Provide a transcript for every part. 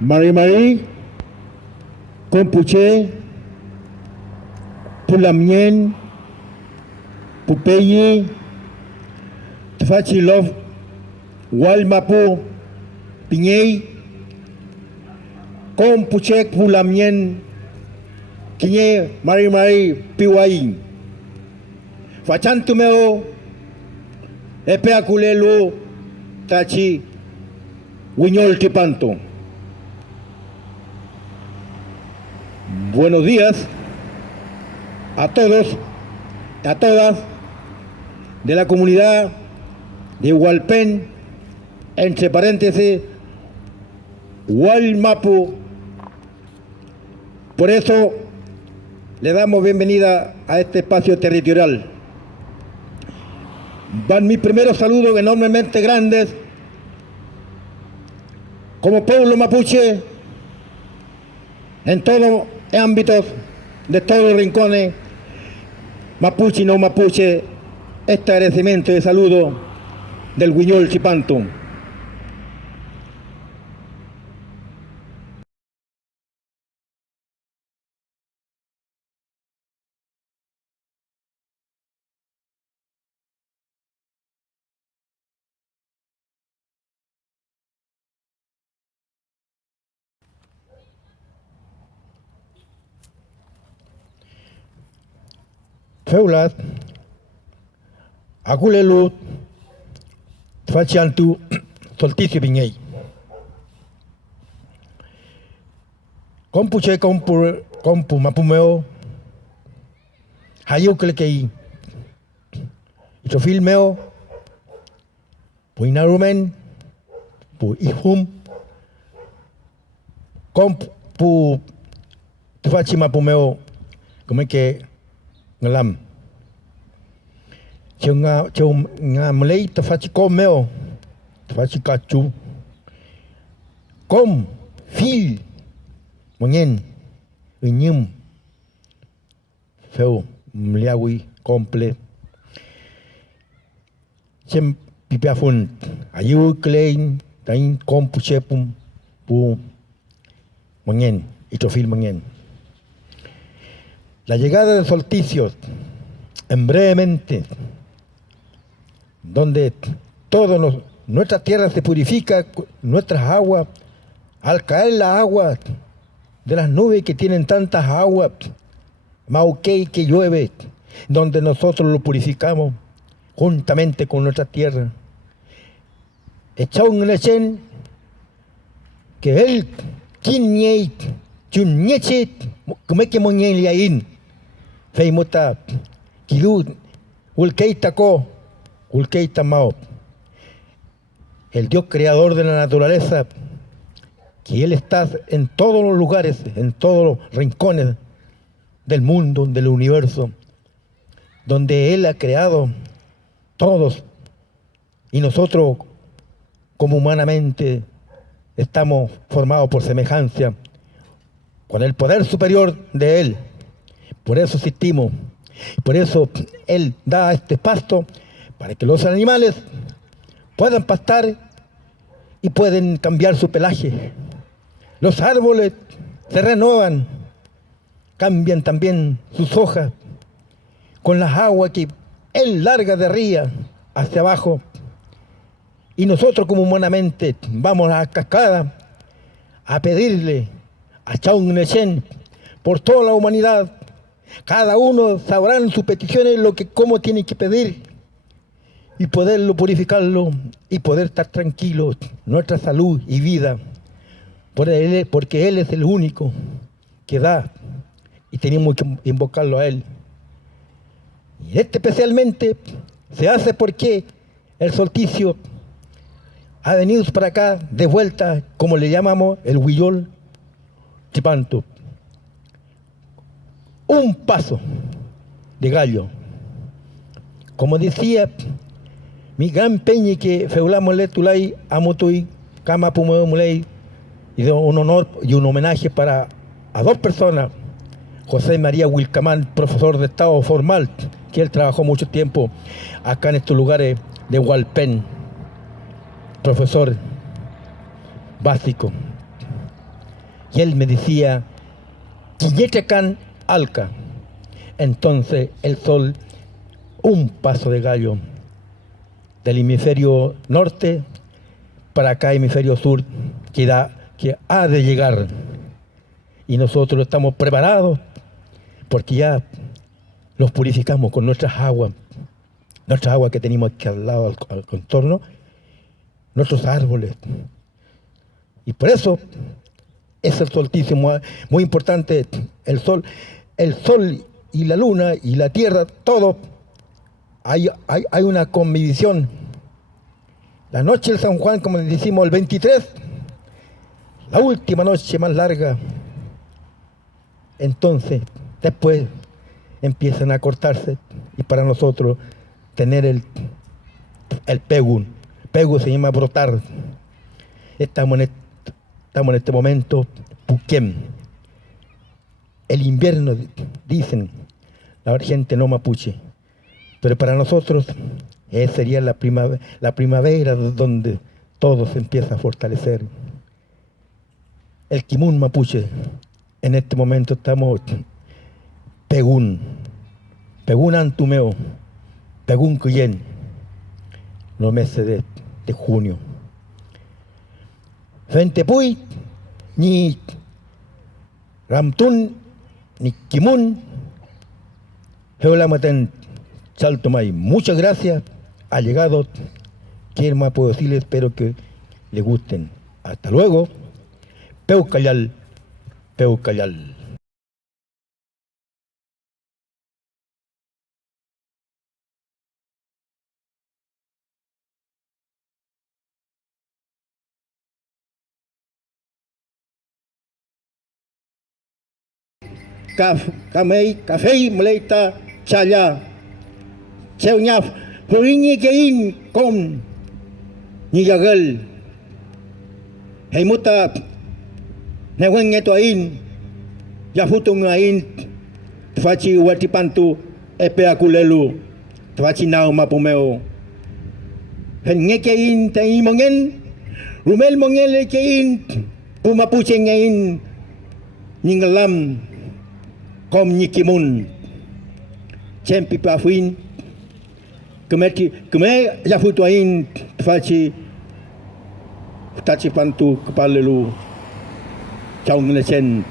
Marie Compuche, Pulamien, Pupeyi, Tfachilov, Walmapu, Piñey, Compuche, Pulamien, Quiñe, Marie Piwain. Fachantumeo, Epeaculelu, Tachi, Huiñol Tipanto. Buenos días a todos, a todas de la comunidad de Hualpén, entre paréntesis, Hualmapu. Por eso le damos bienvenida a este espacio territorial. Van mis primeros saludos enormemente grandes como pueblo mapuche en todos ámbitos, de todos los rincones, mapuche y no mapuche, este agradecimiento y saludo del Huiñol Chipanto. Feulat, Aculelut, Fachantu, Solticio Piñey. Compuche compu mapumeo, Hayuclekei, Itrofilmeo, Puinarumen, Puihum, Compu Fachi mapumeo, como es que ngalam chunga mulai tafachi komeo tafachi kachu kom fil mongen unyum feu mliawi komple chem pipiafun ayu klein tain kompuche pu mongen itrofil mongen. La llegada de solsticios, en brevemente, donde nuestra tierra se purifica, nuestras aguas, al caer las aguas de las nubes que tienen tantas aguas, mauquei que llueve, donde nosotros lo purificamos juntamente con nuestra tierra. Echaun lechen que él quiniei chunyeche como que moñeliain feimota kilu ulkeitako ulkeitamao, el Dios creador de la naturaleza, que Él está en todos los lugares, en todos los rincones del mundo, del universo, donde Él ha creado todos, y nosotros como humanamente estamos formados por semejanza con el poder superior de Él. Por eso existimos. Por eso Él da este pasto para que los animales puedan pastar y pueden cambiar su pelaje. Los árboles se renuevan, cambian también sus hojas con las aguas que Él larga de ría hacia abajo. Y nosotros como humanamente vamos a la cascada a pedirle a Chaun Nechen por toda la humanidad. Cada uno sabrá en sus peticiones cómo tiene que pedir y poderlo purificarlo y poder estar tranquilos, nuestra salud y vida, porque Él es el único que da y tenemos que invocarlo a Él. Y especialmente se hace porque el solsticio ha venido para acá de vuelta, como le llamamos el Huiñol Chipanto. Un paso de gallo. Como decía mi gran peñi que feulamos letulay amutui kama pumeo muley, y de un honor y un homenaje a dos personas, José María Wilcamán, profesor de Estado formal, que él trabajó mucho tiempo acá en estos lugares de Hualpén, profesor básico, Y él me decía, Quiñetecan Alca. Entonces el sol, un paso de gallo, del hemisferio norte para acá, hemisferio sur, que ha de llegar. Y nosotros estamos preparados porque ya los purificamos con nuestras aguas que tenemos aquí al lado, al contorno, nuestros árboles. Y por eso es el solsticio muy importante. El sol y la luna y la tierra, todo, hay una convivisión. La noche del San Juan, como decimos, el 23, la última noche más larga. Entonces, después empiezan a cortarse y para nosotros tener el pegu. Pegu se llama brotar. Estamos en este momento, Puquem. El invierno, dicen la gente no mapuche, pero para nosotros sería la primavera donde todo se empieza a fortalecer. El Kimun mapuche, en este momento estamos Pegún Antumeo, Pegún Cuyen, los meses de junio. Fentepuy, ni Ramtún, ni Kimun, Geolamaten Chaltomay. Muchas gracias, ha llegado. ¿Qué más puedo decirles? Espero que les gusten. Hasta luego. Peucayal, Peucayal. Café, mleita, chaya, cheuñaf, furiñi kein, con, ni yagel, heimuta, newen etoain, yafutung ain, tfachi watipantu, epeakulelu, tfachi nao mapumeo. Henge kein, tei mongen, rumel mongele kein, pumapuche ngain, ningalam, kom Nikimun, Chempi Pafuin, Kume Yafutuain, Fachi, Tachipantu, Kapalelu, Chaunglesen,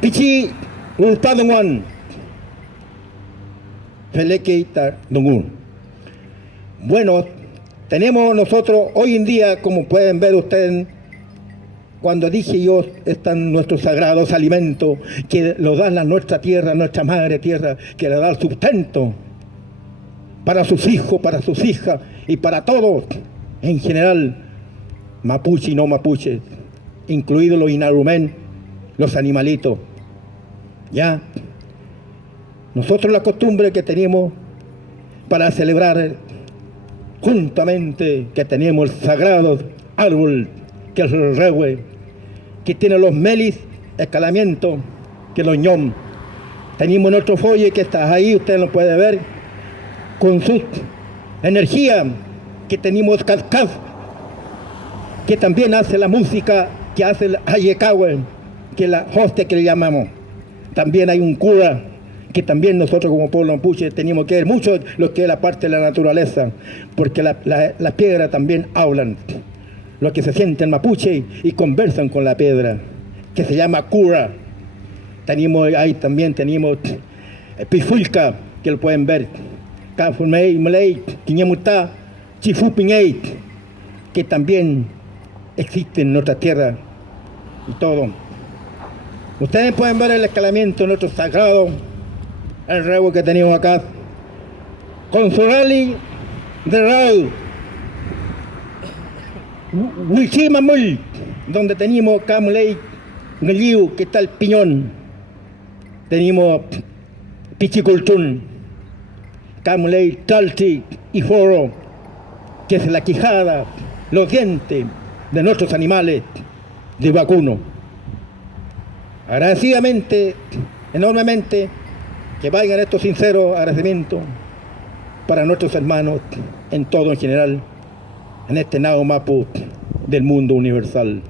Pichi, Ulpadanwan, Felekeita Dungun. Bueno, tenemos nosotros hoy en día, como pueden ver ustedes, cuando dije yo, están nuestros sagrados alimentos, que lo dan a nuestra tierra, nuestra madre tierra, que le da el sustento para sus hijos, para sus hijas y para todos, en general, mapuche y no mapuche, incluidos los inarumen, los animalitos. Ya, nosotros la costumbre que tenemos para celebrar juntamente, que tenemos el sagrado árbol, que es el regue, que tiene los melis, escalamiento, que los ñom. Tenemos nuestro folle que está ahí, usted lo puede ver, con su energía, que tenemos cascaz, que también hace la música, que hace el ayecahue, que es la hoste que le llamamos. También hay un cura, que también nosotros como pueblo mapuche tenemos que ver mucho lo que es la parte de la naturaleza, porque las piedras también hablan. Los que se sienten mapuche y conversan con la piedra, que se llama cura. Ahí también tenemos Pifulca, que lo pueden ver. Cafumei, Malay, Quiñamutá, Chifupiñei, que también existe en nuestra tierra y todo. Ustedes pueden ver el escalamiento nuestro sagrado, el rebo que tenemos acá. Con su rally de Raúl. Huichimamul, donde tenemos Camuley, Ngeliu, que está el piñón. Tenemos Pichicultún, Camuley, Talti y Foro, que es la quijada, los dientes de nuestros animales de vacuno. Agradecidamente, enormemente, que vayan estos sinceros agradecimientos para nuestros hermanos en todo en general, en este Nao Mapu del mundo universal.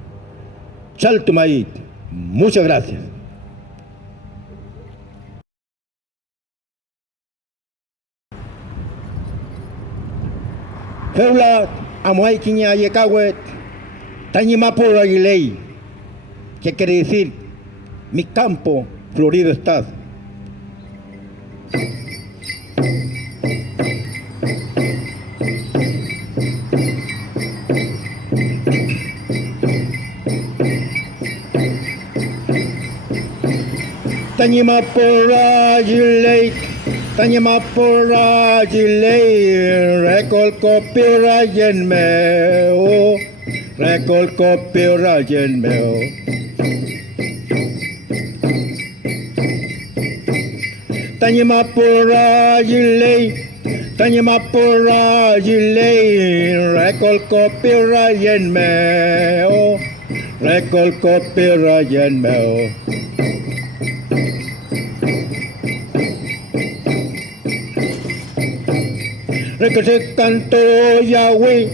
Chaltumay. Muchas gracias. Feula amuay quiña yecahue tañimapuro aguiley, que quiere decir mi campo florido está. Tañimapura yilei, tañimapura yilei, recolcopura yenmeo, recolcopura yenmeo. Tañimapura yilei, tañimapura yilei, recolcopura yenmeo, recolcopura yenmeo. Recate canto Yahweh,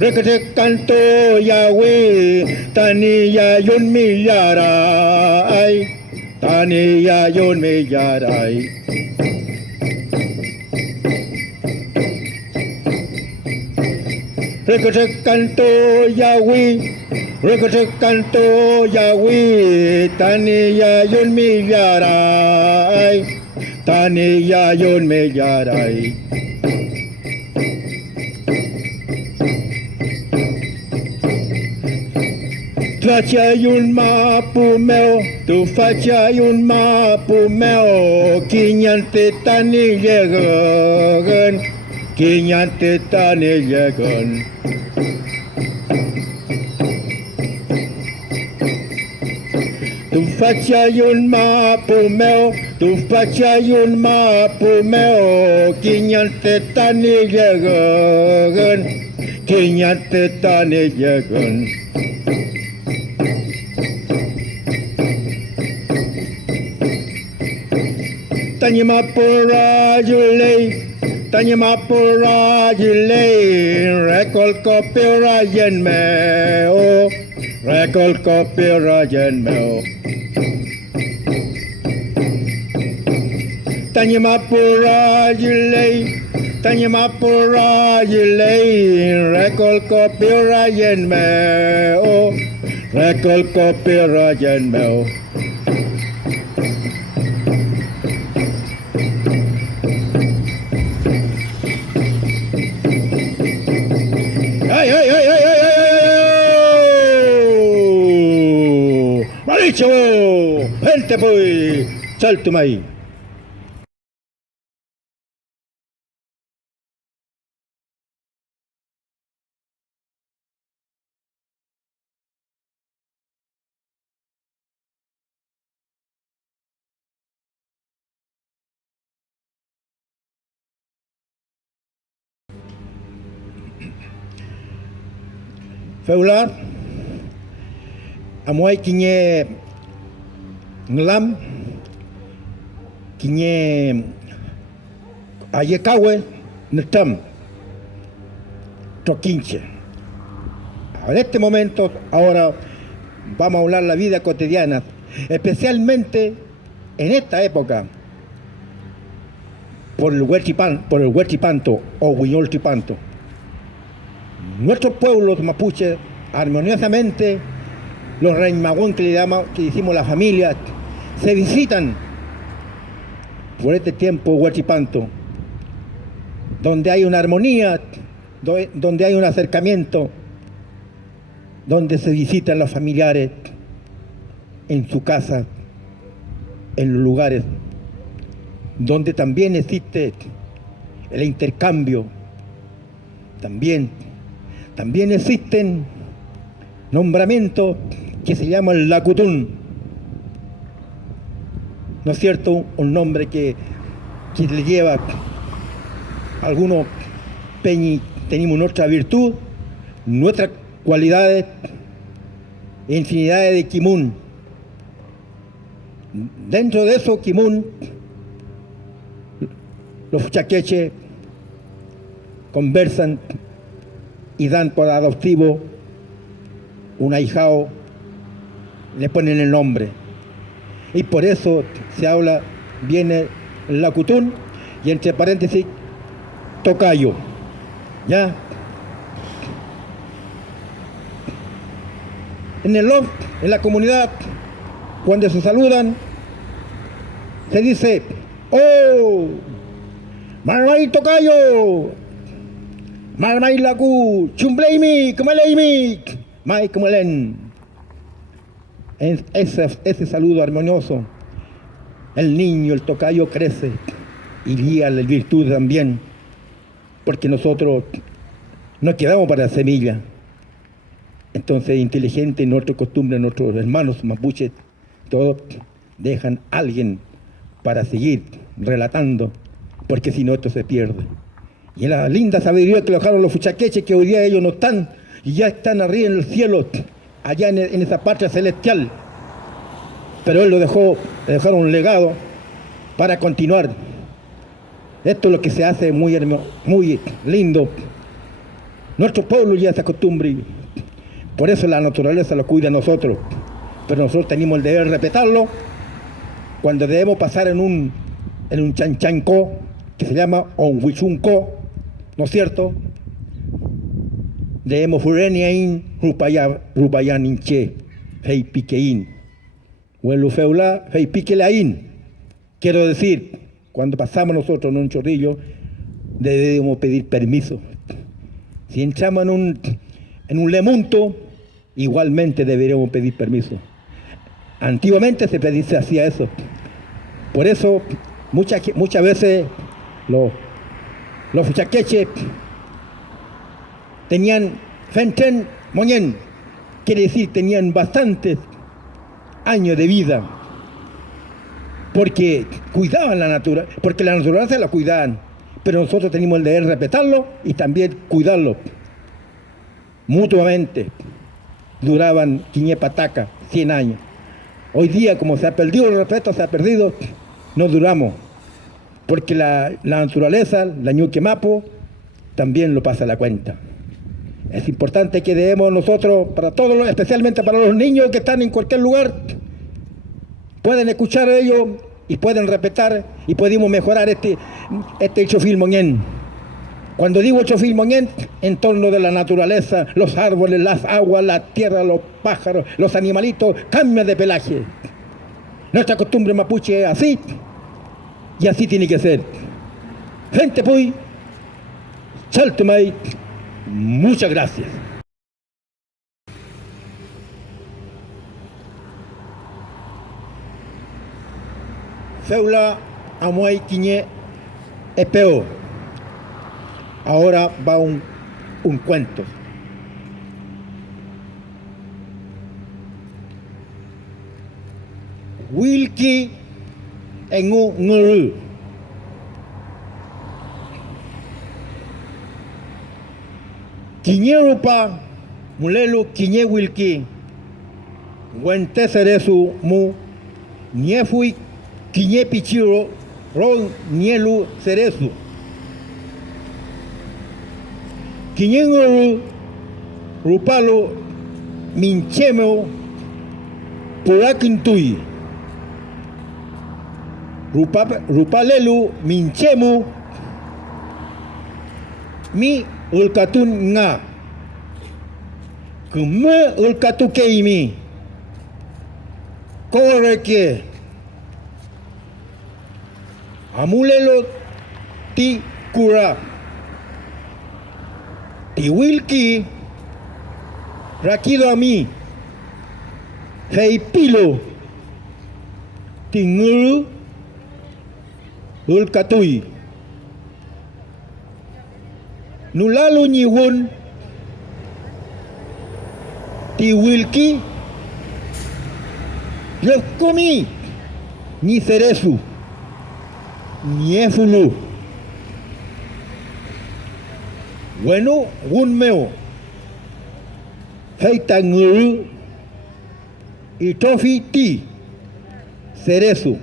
recate canto Yahweh, taniya yun miyaray, taniya yun miyaray. Recate canto Yahweh, recate canto Yahweh, taniya yun miyaray, taniya yun miyaray. Faccia un mapu meu, tu faccia un mapu meu, kinyante tani yegan, kinyante tani yegan. Tu faccia un mapu meu, tu faccia un mapu meu, kinyante tani yegan, kinyante tani yegan. Tañimapura yulei, tañimapura yulei, recolcopura yenmeo, recolcopura yenmeo. Tañimapura yulei, tañimapura yulei, recolcopura yenmeo, recolcopura yenmeo. ¡Ay, ay, ay, ay, ay, ay, ay! ¡Maricho! ¡Gente, pues! ¡Chaltumay! Feula amuay kiñe nglam kiñe ayecahue netam toquinche. En este momento, ahora vamos a hablar la vida cotidiana, especialmente en esta época, por el Huerchipanto o Huiñolchipanto. Nuestros pueblos mapuches, armoniosamente, los Reimagón que decimos la familia, se visitan por este tiempo Huerchipanto, donde hay una armonía, donde hay un acercamiento, donde se visitan los familiares en su casa, en los lugares, donde también existe el intercambio, también existen nombramientos que se llaman lacutún, ¿no es cierto? Un nombre que le lleva a algunos peñi, tenemos nuestra virtud, nuestras cualidades e infinidades de Kimun. Dentro de eso, Kimun, los chaqueches conversan y dan por adoptivo un ahijado le ponen el nombre. Y por eso se habla, viene Lacutún y entre paréntesis, tocayo. ¿Ya? En el loft, en la comunidad, cuando se saludan, se dice, ¡oh! ¡Marmay tocayo! ¡Marmay lacu! ¡Chumbleimi! ¡Kumaleimi! ¡May kumalen! Ese saludo armonioso, el niño, el tocayo crece y guía la virtud también, porque nosotros no quedamos para la semilla. Entonces, inteligente, nuestra costumbre, nuestros hermanos mapuches, todos dejan a alguien para seguir relatando, porque si no esto se pierde. Y la linda sabiduría que lo dejaron los fuchaqueches, que hoy día ellos no están, y ya están arriba en el cielo, allá en esa patria celestial. Pero él lo dejó, le dejaron un legado para continuar. Esto es lo que se hace muy lindo. Nuestro pueblo ya se acostumbra. Por eso la naturaleza lo cuida a nosotros. Pero nosotros tenemos el deber de respetarlo cuando debemos pasar en un chanchanco que se llama onhuichunco, ¿no es cierto? Debemos fureniain, rupayaninche, fei piquein. Huelu feula, fei piquelain. Quiero decir, cuando pasamos nosotros en un chorrillo, debemos pedir permiso. Si entramos en un lemunto, igualmente deberíamos pedir permiso. Antiguamente se hacía eso. Por eso, muchas veces los fuchaqueches tenían fenten moñen, quiere decir tenían bastantes años de vida, porque cuidaban la naturaleza, porque la naturaleza la cuidaban, pero nosotros teníamos el deber de respetarlo y también cuidarlo mutuamente. Duraban quiñepataca, 100 años. Hoy día, como se ha perdido el respeto, se ha perdido, no duramos, porque la naturaleza, la ñuquemapo, también lo pasa a la cuenta. Es importante que debemos nosotros, para todos, especialmente para los niños que están en cualquier lugar, pueden escuchar ellos y pueden respetar y podemos mejorar este chofilmoñén. Cuando digo chofilmoñén, en torno de la naturaleza, los árboles, las aguas, la tierra, los pájaros, los animalitos, cambian de pelaje. Nuestra costumbre mapuche es así, y así tiene que ser. Gente pues, Chaltumay, muchas gracias. Feula Amuay Quiñé Espeo. Ahora va un cuento. Wilki en un nguru. Quiñé rupa, mulelu quiñé wilki. Huente cerezu mu, niefui quiñé pichiro, ron nielu cerezu. Quiñé nguru, rupalo, minchemo, puraquintui. Rupalelu minchemu mi ulkatun nga kume ulkatu keimi koreke amulelo ti kura ti wilki rakido a mí feipilo ti nguru ulkatui nulalu nyiwun ti wilki yokomi ni cerezu ni efulu bueno un meo feita nguru y tofi ti cerezu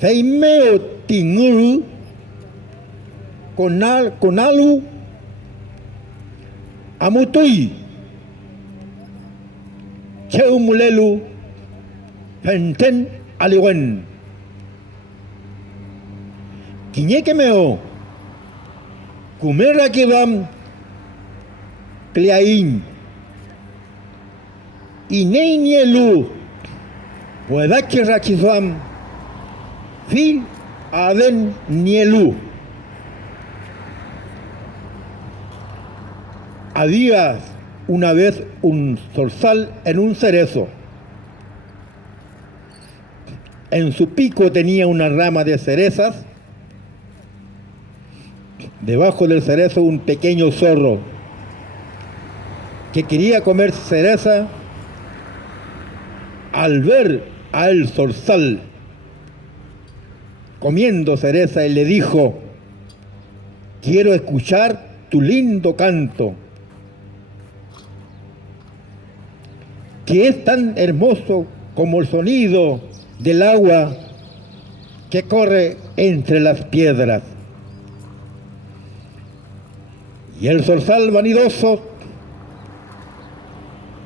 feimeo ti nguru konalu amutui Cheumulelu, Fenten Aliwen. Quiñequemeo, Kumera Kibam, Cleaín, Inenielu, Puedaki Rakizam, Fil Aden Nielu. Había una vez un zorzal en un cerezo. En su pico tenía una rama de cerezas. Debajo del cerezo un pequeño zorro que quería comer cereza. Al ver al zorzal comiendo cereza, él le dijo: quiero escuchar tu lindo canto, que es tan hermoso como el sonido del agua que corre entre las piedras. Y el zorzal vanidoso,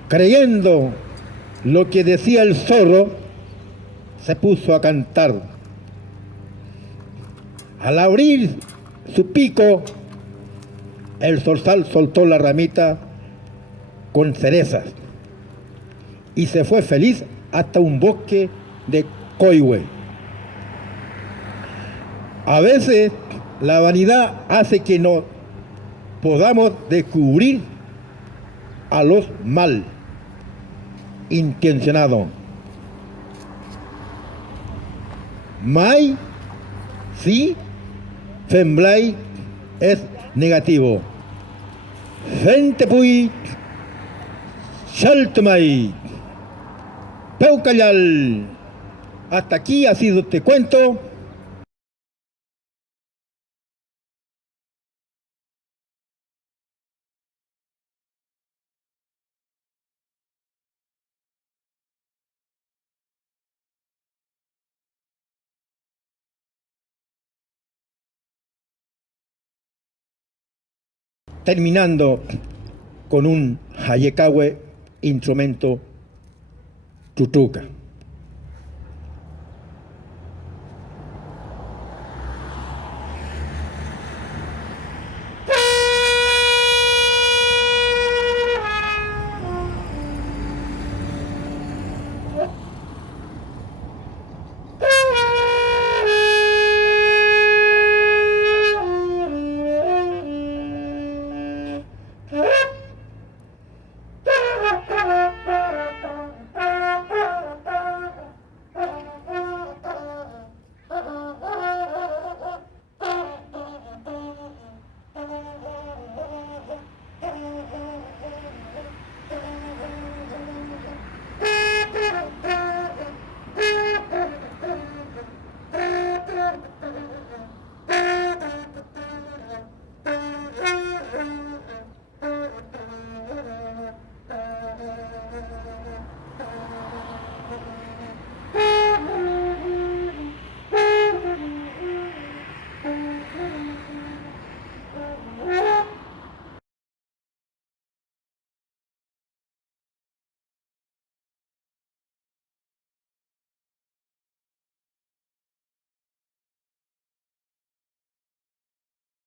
creyendo lo que decía el zorro, se puso a cantar. Al abrir su pico, el zorzal soltó la ramita con cerezas y se fue feliz hasta un bosque de coihue. A veces la vanidad hace que no podamos descubrir a los mal intencionados. Mai, sí, femblay es negativo. Fentepui, Shaltmai, Peucayal. Hasta aquí ha sido este cuento. Terminando con un Hayekawe instrumento tutuca.